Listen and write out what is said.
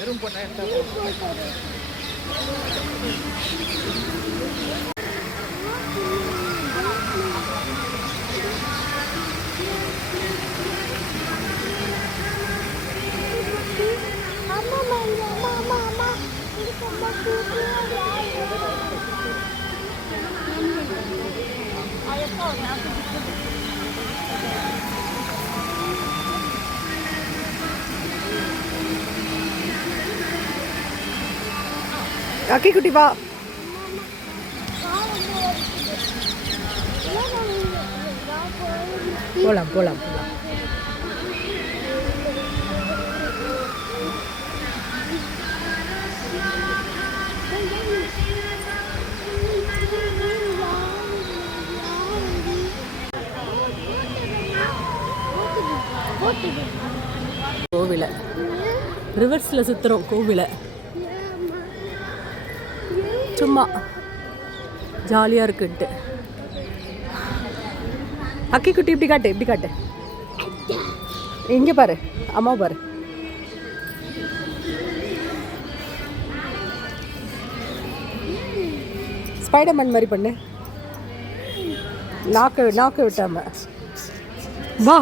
எறும்பு போட்டா அக்கி குட்டி வா. போலாம் போலாம் போலாம். கோவில ரிவர்ஸில் சுற்றுறோம் கோவிலை. சும்மா ஜாலியாக இருக்குன்ட்டு. அக்கி குட்டி இப்படி காட்டு, இப்படி காட்டு. இங்கே பாரு, அம்மா பாரு. ஸ்பைடர்மேன் மாதிரி பண்ணு. நாக்கு விட்டாம வா.